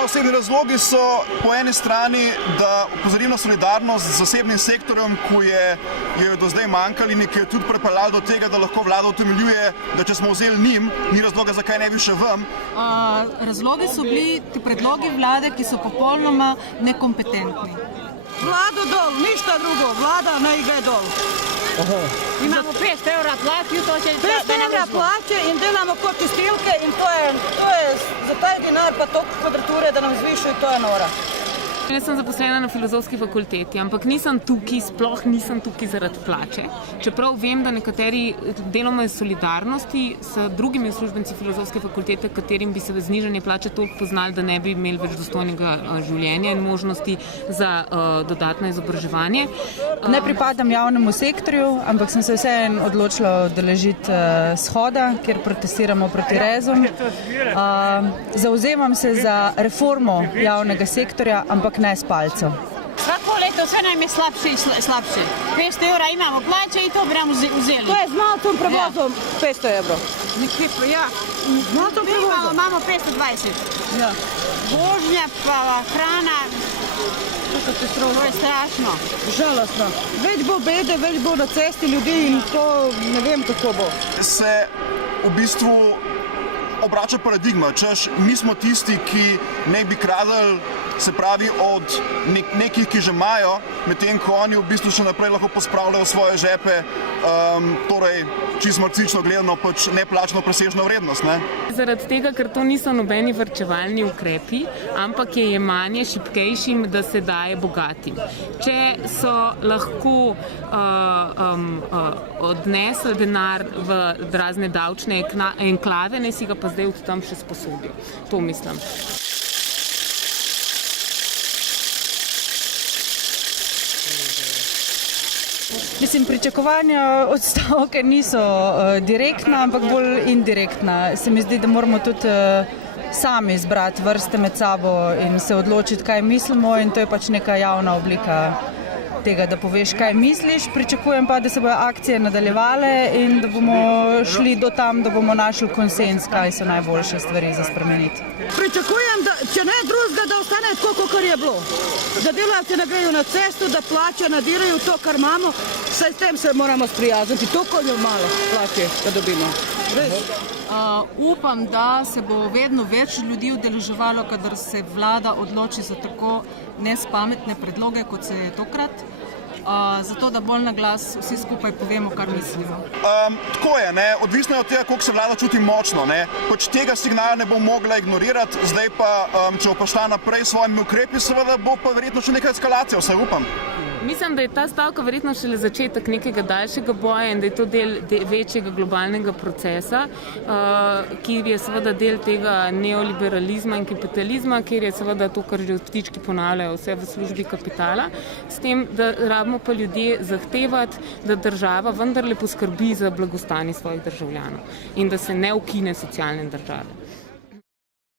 Moji osebni razlogi so po eni strani, da opozorim na solidarnost z zasebnim sektorjem, ki je do zdaj manjkal in ki je tudi pripeljal do tega, da lahko vlada utemeljuje, da če smo vzeli njim, ni razloga, zakaj ne bi še vam. Razlogi so bili ti predlogi vlade, ki so popolnoma nekompetentni. Vlado dol, ništa drugo, vlada naj gre dol. Imamo 500 € plaću, to će 500 € plaće in delamo kot čistilke in to je za taj dinar pa toliko kvadrature, da nam zvišuju, to je nora. Jaz sem zaposlena na Filozofski fakulteti, ampak sploh nisem tukaj zaradi plače. Čeprav vem, da nekateri deloma iz solidarnosti s drugimi uslužbenci Filozofske fakultete, katerim bi se znižanje plače toliko poznali, da ne bi imeli več dostojnega življenja in možnosti za dodatno izobraževanje. Ne pripadam javnemu sektorju, ampak sem se vseeno odločila udeležiti shoda, kjer protestiramo proti rezom. Zavzemam se za reformo javnega sektorja, ampak ne s palcem. Svako leto sve nam je slabše i slabše. 500 € imamo plaće i to bi nam uzeli. To je z maltom prevozom 500 €. Ja, Z maltom prevozom. imamo 520. Ja. Vožnja, pa hrana, to je strašno. Žalostno. Več bo bede, več bo na cesti ljudi in to ne vem, kako bo. Se v bistvu obrača paradigma, češ mi smo tisti, ki ne bi kradli, se pravi od nekih, ki že imajo, medtem ko oni v bistvu še naprej lahko pospravljajo svoje žepe, torej čisto marxično gledano pač neplačano presežno vrednost. Ne? Zaradi tega, ker to niso nobeni varčevalni ukrepi, ampak je jemanje šibkejšim, da se daje bogatim. Če so lahko odnesli denar v razne davčne enklave, ne si ga pa zdaj od tam še sposodijo. To mislim. Mislim, pričakovanja od stavke niso direktna, ampak bolj indirektna. Se mi zdi, da moramo tudi sami izbrati vrste med sabo in se odločiti, kaj mislimo, in to je pač neka javna oblika tega, da poveš, kaj misliš. Pričakujem pa, da se bodo akcije nadaljevale in da bomo šli do tam, da bomo našli konsens, kaj so najboljše stvari za spremeniti. Pričakujem, da če ne drugega, da ostane tako, kot je bilo. Da delavci ne grejo na cestu, da plače nadirajo to, kar imamo, s tem se moramo sprijazniti. Toliko je malo plače, da dobimo. Upam, da se bo vedno več ljudi udeleževalo, kadar se vlada odloči za tako nespametne predloge, kot se je tokrat. Zato, da bolj na glas vsi skupaj povemo, kar mislimo. Tako je, ne? Odvisno je od tega, koliko se vlada čuti močno. Ne? Pač tega signala ne bo mogla ignorirati, zdaj pa, če bo šla naprej s svojimi ukrepi, seveda bo pa verjetno še neka eskalacija, vsaj upam. Mislim, da je ta stavka verjetno šele začetek nekega daljšega boja in da je to del večjega globalnega procesa, ki je seveda del tega neoliberalizma in kapitalizma, kjer je seveda to, kar že ptički ponavljajo, vse v službi kapitala, s tem, da rabimo pa ljudje zahtevati, da država vendarle poskrbi za blagostanje svojih državljanov in da se ne ukine socialne države.